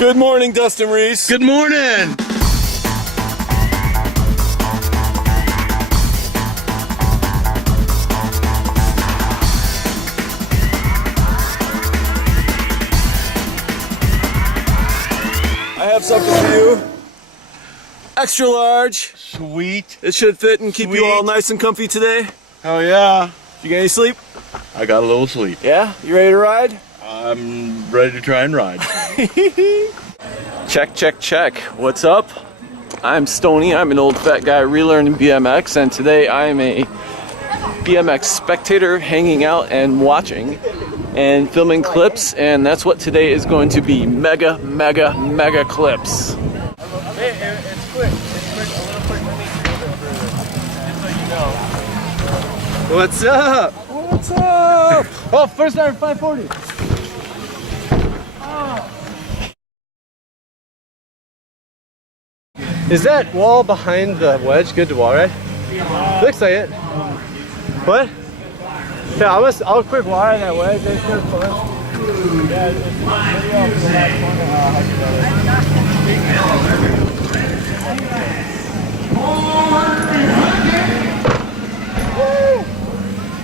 Good morning, Dustin Reese. Good morning. I have something for you. Extra large. Sweet. It should fit and keep you all nice and comfy today. Oh yeah. You get any sleep? I got a little sleep. Yeah? You ready to ride? I'm ready to try and ride. Check, check, check. What's up? I'm Stoney. I'm an old fat guy relearning BMX, and today I'm a BMX spectator hanging out and watching and filming clips, and that's what today is going to be. Mega, mega, mega clips. Hey, it's quick. It's quick. A little quick for me. Just so you know. What's up? What's up? Oh, first time 540. Is that wall behind the wedge good to wall ride? Looks like it. What? Yeah, I'll quick wall ride that wedge. It's good fun. Yeah, it's video for the last one.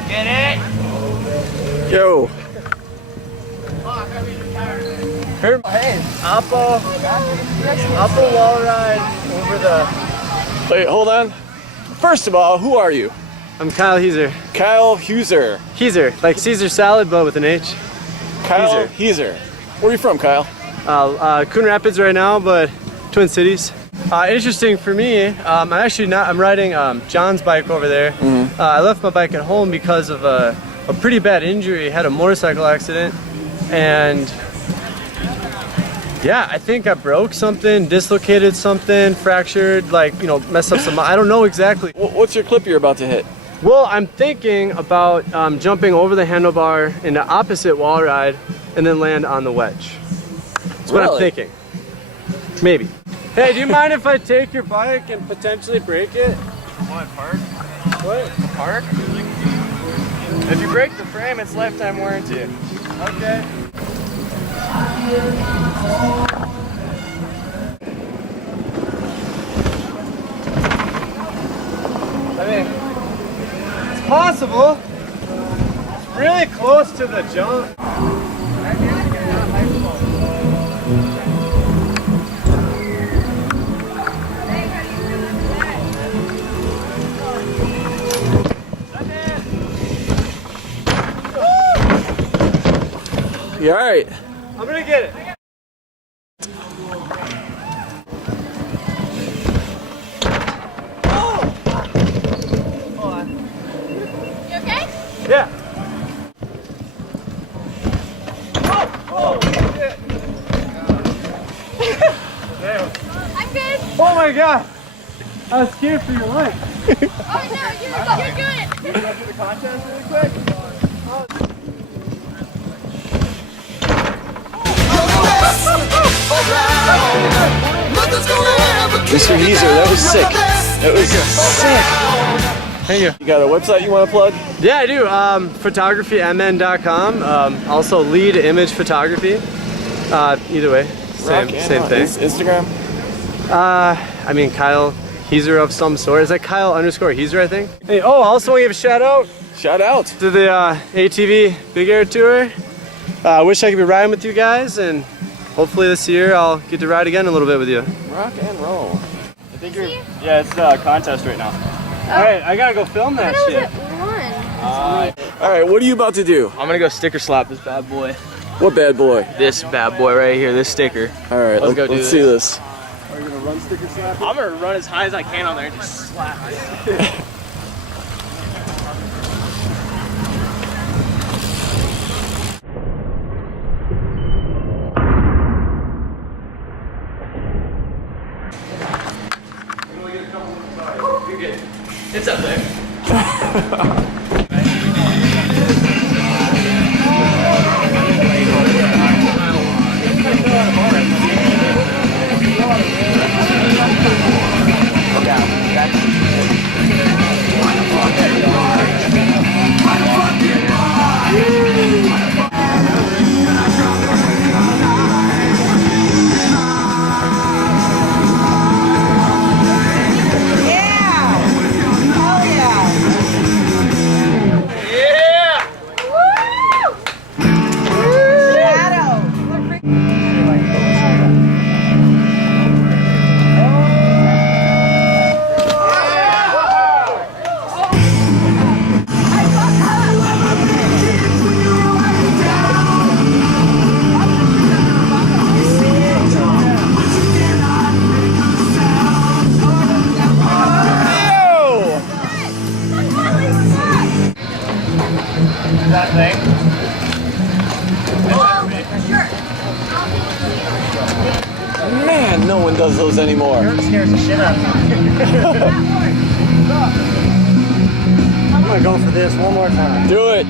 Get it? Yo. Hey, Apple wall ride over the... Wait, hold on. First of all, who are you? I'm Kyle Heiser. Kyle Heiser. Heiser, like Caesar salad, but with an H. Kyle Heiser. Where are you from, Kyle? Coon Rapids right now, but Twin Cities. Interesting for me, I'm riding John's bike over there. Mm-hmm. I left my bike at home because of a pretty bad injury. I had a motorcycle accident, and yeah, I think I broke something, dislocated something, fractured, like, you know, messed up some, I don't know exactly. What's your clip you're about to hit? Well, I'm thinking about jumping over the handlebar in the opposite wall ride and then land on the wedge. That's what I'm thinking. Maybe. Hey, do you mind if I take your bike and potentially break it? What, park? What? Park? If you break the frame, it's lifetime warranty. Okay. I mean, it's possible. It's really close to the jump. You all right? I'm gonna get it. Oh! Hold on. You okay? Yeah. Oh shit. I'm good. Oh my god. I was scared for your life. Oh no, you're good. Can we go through the contest really quick? Mr. Heiser, that was sick. That was sick. Thank you. You got a website you want to plug? Yeah, I do. Photographymn.com. Also lead image photography. Either way, same thing. Instagram? I mean, Kyle Heiser of some sort. Is that Kyle _Heiser, I think? Hey, oh, I also want to give a shout out. Shout out to the ATV Big Air Tour. I wish I could be riding with you guys, and hopefully this year I'll get to ride again a little bit with you. Rock and roll. I think you're... Yeah, it's a contest right now. Oh. Alright, I gotta go film that shit. Alright, what are you about to do? I'm gonna go sticker slap this bad boy. What bad boy? This bad boy right here, this sticker. Alright, let's see this. Are you gonna run sticker slap? I'm gonna run as high as I can on there and just slap it. It's up there. Yeah, that's Is that thing? Man, no one does those anymore. It scares the shit out of me. I'm gonna go for this one more time. Do it.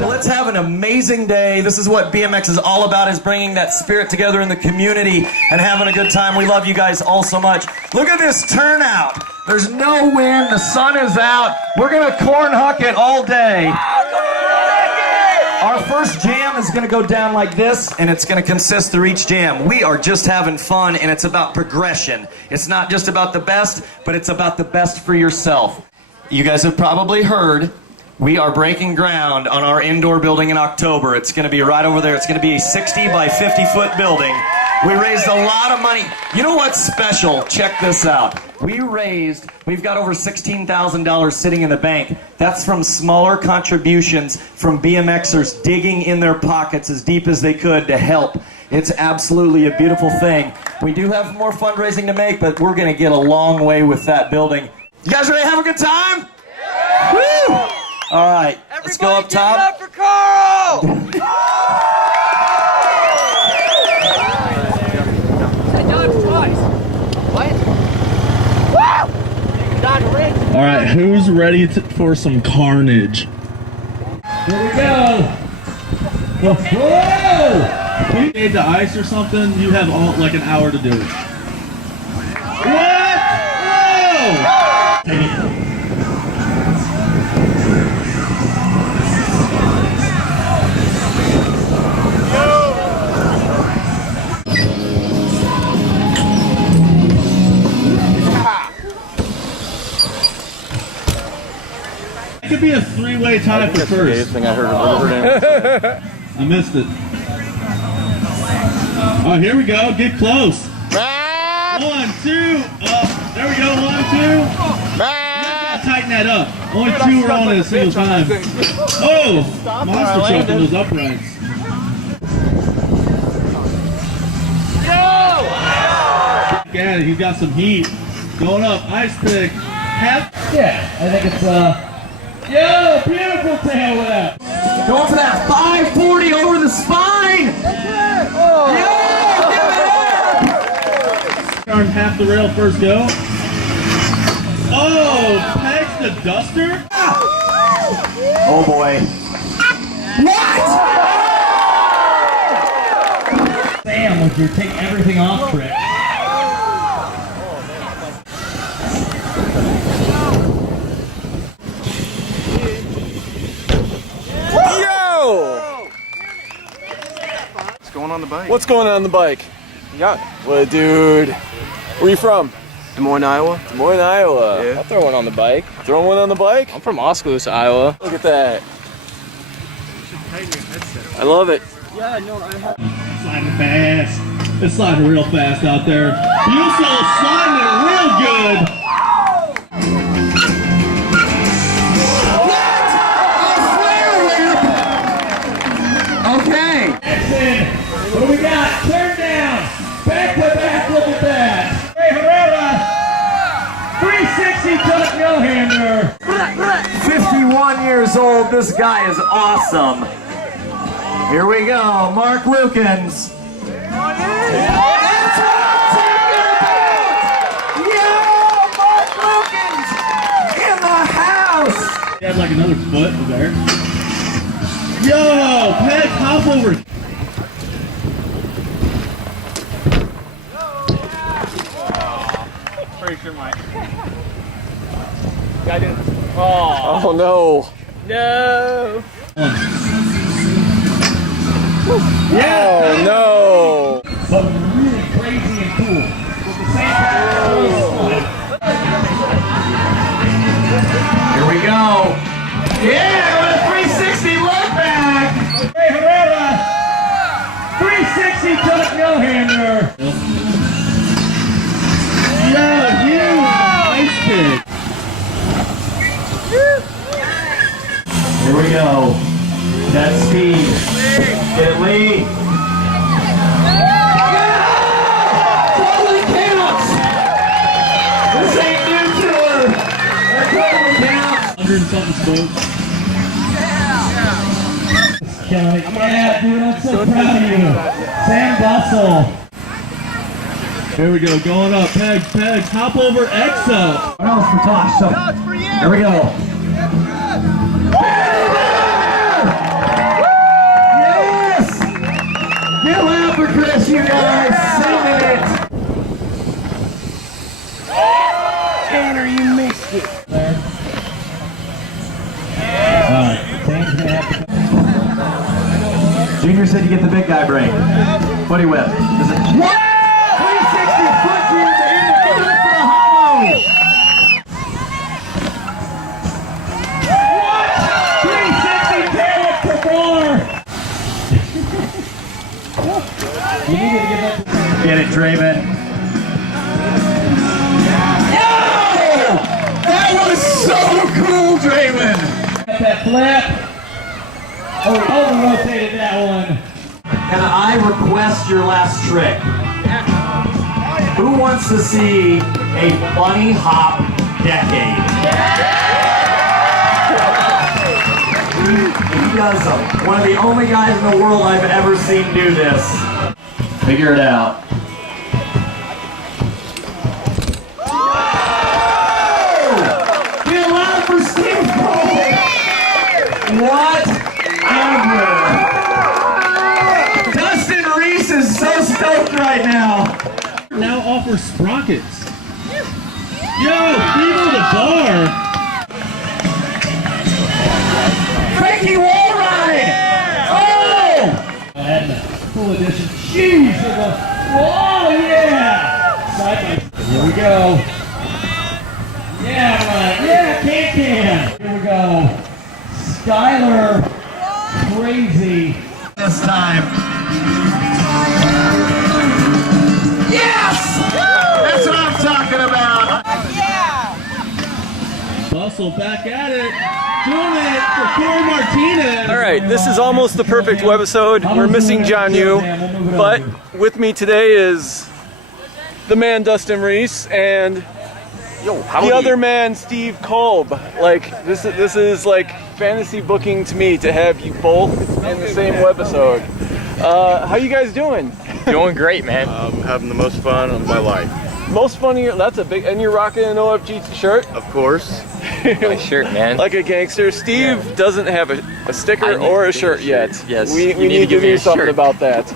Let's have an amazing day. This is what BMX is all about, is bringing that spirit together in the community and having a good time. We love you guys all so much. Look at this turnout. There's no wind. The sun is out. We're going to cornhucket all day. Our first jam is going to go down like this, and it's going to consist through each jam. We are just having fun, and it's about progression. It's not just about the best, but it's about the best for yourself. You guys have probably heard we are breaking ground on our indoor building in October. It's going to be right over there. It's going to be a 60 by 50 foot building. We raised a lot of money. You know what's special? Check this out. We've got over $16,000 sitting in the bank. That's from smaller contributions from BMXers digging in their pockets as deep as they could to help. It's absolutely a beautiful thing. We do have more fundraising to make, but we're going to get a long way with that building. You guys ready to have a good time? Yeah. Woo! All right, let's go up top. Everybody give it up for Carl! All right, who's ready for some carnage? Here we go. Whoa! If you need the ice or something, you have like an hour to do it. What? Whoa! It could be a three-way tie for first. Thing I heard I missed it. Oh, here we go. Get close. 1, 2. Up. There we go. 1, 2. You gotta tighten that up. Only 2 are on at a single time. Oh! Monster truck in those uprights. Yeah, he's got some heat. Going up. Ice pick. Yeah, I think it's yo, beautiful tail whip. Going for that 540 over the spine. Turn half the rail first go. Oh, pegs the duster. Oh boy. What? Sam with your take everything off trick. What's going on the bike? What's going on the bike? Yeah. Well, dude, where you from? Des Moines, Iowa. Des Moines, Iowa. Yeah. I'll throw one on the bike. Throw one on the bike? I'm from Oskaloosa, Iowa. Look at that. I love it. Yeah, no, I have. Sliding fast. It's sliding real fast out there. You saw sliding it real good. Okay. What do we got? Turn down. Back to back. Look at that. Hey, Herrera. 360 tuck no-hander. 51 years old. This guy is awesome. Here we go. Mark Lukens. That's what I'm talking about. Yo, Mark Lukens in the house. He has like another foot there. Yo, Peg, hop over. Pretty sure my guy didn't. Oh. Oh, no. No. Yeah. Oh, no. But really crazy and cool. With the same Here we go. Yeah, with a 360 look back. Hey, Herrera. 360 tuck no-hander. Yeah. go. That speed. Get it, Lee. Totally counts. This ain't new to her. That totally counts. 100 and something spokes. Yeah, dude, I'm so proud of you. Sam Bustle. Here we go, going up. Pegs, pegs, hop over, X up. What else for Tosh? So, here we go. Yes! Get loud for Chris, you guys. Sing it. Tanner, you missed it. Alright, Sam's gonna have to. Junior said you get the big guy break. Footy whip. Is it? 360 foot gear to end it. Give it up for the Homo. 360 tail for more. You needed to get that. Get it, Draven. Yeah! That was so cool, Draven. Got that flip. Oh, we over-rotated that one. Can I request your last trick? Who wants to see a bunny hop decade? He does them. One of the only guys in the world I've ever seen do this. Figure it out. Get loud for Steve Cole! Whatever! Dustin Reese is so stoked right now. Now offer sprockets. Yo, Steve the bar. Cranky wall ride! Oh! And full edition. Jeez! Oh, yeah! Side by side. Here we go. Yeah, right. Yeah, can. Here we go. Skylar. Crazy. This time. Yes! That's what I'm talking about! Bustle back at it. Doing it for Corey Martinez. All right, this is almost the perfect webisode. We're missing John Yu, but with me today is the man Dustin Reese and the other man Steve Kolb. Like this is like fantasy booking to me to have you both in the same webisode. How you guys doing? Doing great, man. Having the most fun of my life. Most funny. That's a big. And you're rocking an OFG shirt. Of course. My shirt, man. Like a gangster. Steve doesn't have a sticker or a shirt yet. Yes. We need to give you something about that.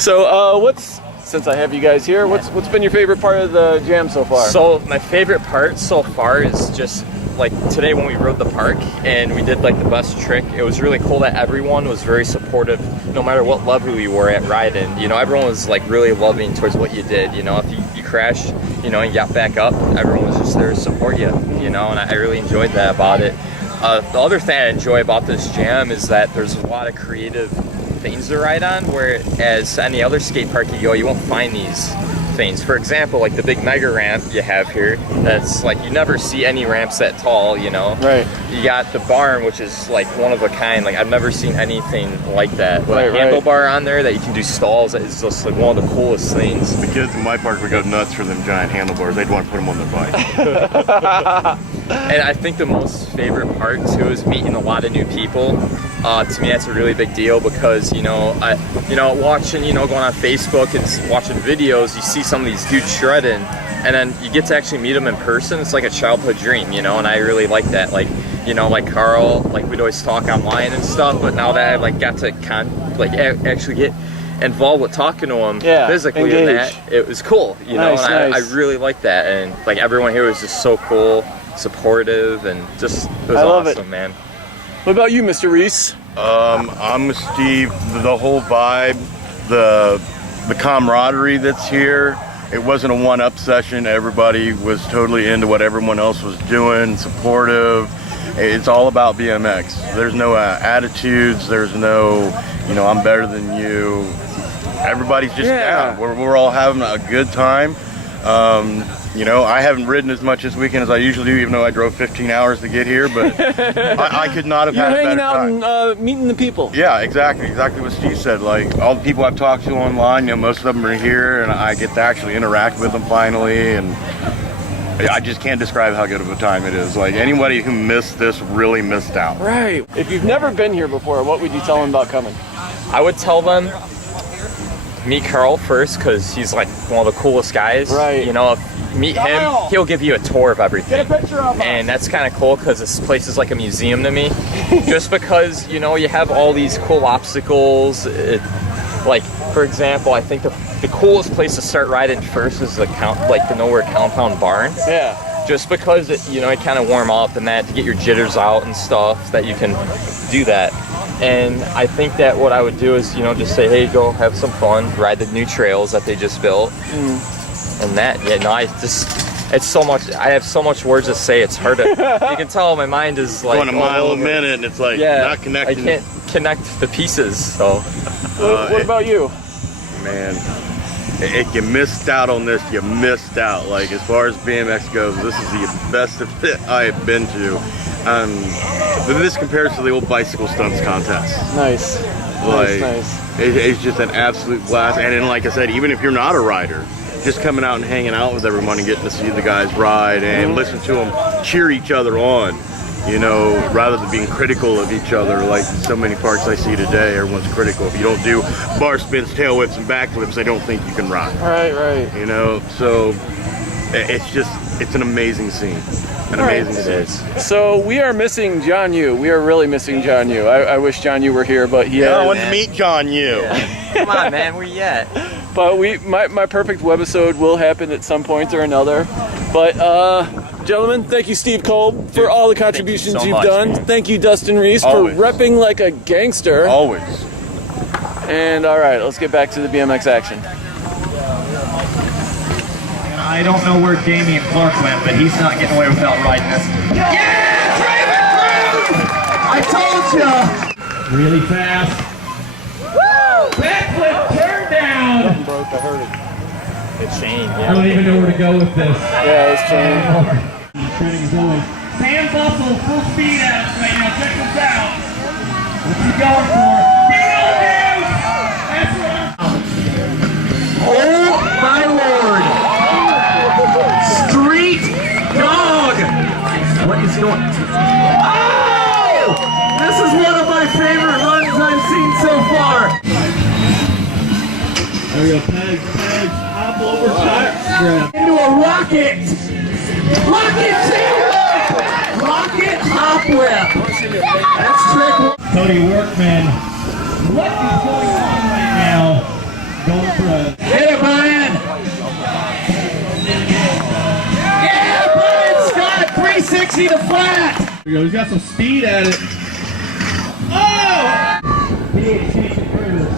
So, since I have you guys here, what's been your favorite part of the jam so far? So my favorite part so far is just like today when we rode the park and we did like the best trick. It was really cool that everyone was very supportive, no matter what level you were at riding. You know, everyone was like really loving towards what you did. You know, if you crashed, you know, and got back up, everyone was just there to support you. You know, and I really enjoyed that about it. The other thing I enjoy about this jam is that there's a lot of creative things to ride on, whereas any other skate park you go, you won't find these things. For example, like the big mega ramp you have here, that's like you never see any ramps that tall, you know. Right. You got the barn, which is like one of a kind. Like I've never seen anything like that. With a handlebar on there that you can do stalls, that is just like one of the coolest things. The kids in my park would go nuts for them giant handlebars. They'd want to put them on their bike. And I think the most favorite part too is meeting a lot of new people. To me, that's a really big deal because watching, going on Facebook and watching videos, you see some of these dudes shredding, and then you get to actually meet them in person. It's like a childhood dream, and I really like that. Like, like Carl, like we'd always talk online and stuff, but now that I like got to actually get involved with talking to him physically, and that it was cool, Nice. I really like that, and like everyone here was just so cool, supportive, and just it was awesome, man. What about you, Mr. Reese? I'm with Steve. The whole vibe, the camaraderie that's here. It wasn't a one-up session. Everybody was totally into what everyone else was doing, supportive. It's all about BMX. There's no attitudes. There's no, I'm better than you. Everybody's just down. We're all having a good time. You know, I haven't ridden as much this weekend as I usually do, even though I drove 15 hours to get here, but I could not have had a better hanging time. out and meeting the people. Yeah, exactly what Steve said. Like, all the people I've talked to online, you know, most of them are here, and I get to actually interact with them finally, and I just can't describe how good of a time it is. Like, anybody who missed this really missed out. Right. If you've never been here before, what would you tell them about coming? I would tell them, meet Carl first, because he's like one of the coolest guys. Right. You know, if you meet him, he'll give you a tour of everything. Get a picture of him. And that's kind of cool because this place is like a museum to me. Just because, you know, you have all these cool obstacles. Like, for example, I think the coolest place to start riding first is the NoWear Compound barn. Yeah. Just because it kind of warm up and that to get your jitters out and stuff, that you can do that. And I think that what I would do is, you know, just say, hey, go have some fun, ride the new trails that they just built. And that, yeah, no, it's so much, I have so much words to say, it's hard to, you can tell my mind is like Going a mile a minute, and it's like not connecting. I can't connect the pieces, so. What about you? Man, if you missed out on this, you missed out. Like, as far as BMX goes, this is the best event I have been to. But this compares to the old bicycle stunts contest. Nice. Like, Nice. It's just an absolute blast. And then, like I said, even if you're not a rider, just coming out and hanging out with everyone and getting to see the guys ride and listen to them cheer each other on, you know, rather than being critical of each other like so many parks I see today. Everyone's critical. If you don't do bar spins, tail whips, and backflips, they don't think you can ride. Right. You know, so it's an amazing scene. An amazing scene. So we are missing John Yu. We are really missing John Yu. I wish John Yu were here, but he I wanted to meet John Yu. Yeah. Come on, man, where you at? But my perfect webisode will happen at some point or another. But gentlemen, thank you, Steve Kolb, for all the contributions so you've much, done. man. Thank you, Dustin Reese, Always. for repping like a gangster. Always. And all right, let's get back to the BMX action. I don't know where Damian Clark went, but he's not getting away without riding this. Yeah, Draven Cruz! I told ya! Really fast. Woo! Backflip, turn down. Broke, I heard it. It's Shane, I don't even know where to go with this. Yeah, it's changed. Training is going. Sam Bustle, full speed out right now. Check this out. What's he going for? Big old dude! That's what I'm... Oh my lord! Street dog! What is going on? Oh! This is one of my favorite runs I've seen so far. There we go. Peg, hop over, shot, grab. Into a rocket! Rocket tail! Rocket hop whip! That's trick. Cody Workman. What is going on right now? Going for a... Hit it, Brian! Yeah, Brian Scott, 360 to flat! There we go. He's got some speed at it. Oh! PhD Cruz.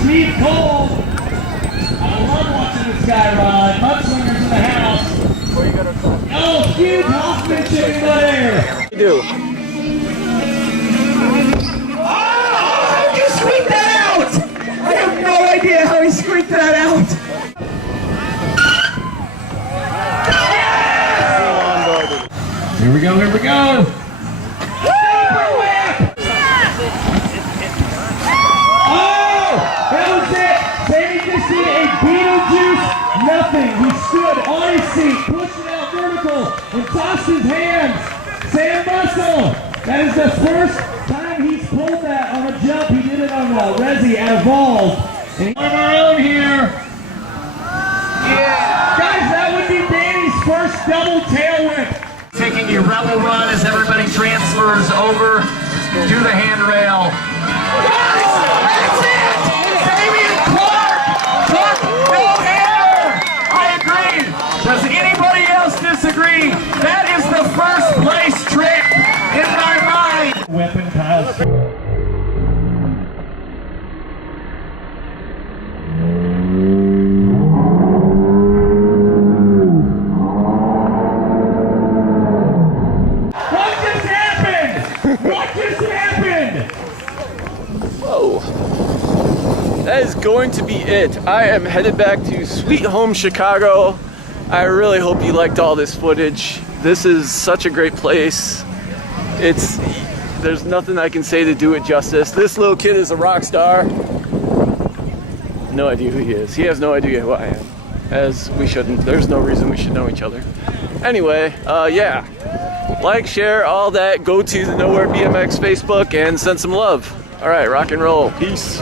Steve Cole. I love watching this guy ride. Mudslingers in the house. Oh, huge Hoffman chicken there. You do. Oh! You squeaked that out! I have no idea how he squeaked that out! Here we go, here we go. Oh! That was it! Sammy just did a Beetlejuice nothing. He stood on his seat, pushed it out vertical, and tossed his hands. Sam Bustle! That is the first time he's pulled that on a jump. He did it on Resi at Evolve. And one of our own here. Yeah! Guys, that would be Danny's first double tail whip. Taking a rebel run as everybody transfers over to the handrail. That's it! Damian Clark! Clark, no hammer! I agree! Does anybody else disagree? That is the first place trick in my mind! Weapon Kyle. going to be it. I am headed back to Sweet Home Chicago. I really hope you liked all this footage. This is such a great place. There's nothing I can say to do it justice. This little kid is a rock star. No idea who he is. He has no idea who I am. As we shouldn't. There's no reason we should know each other. Anyway, yeah. Like, share, all that. Go to the NoWear BMX Facebook and send some love. All right, rock and roll. Peace.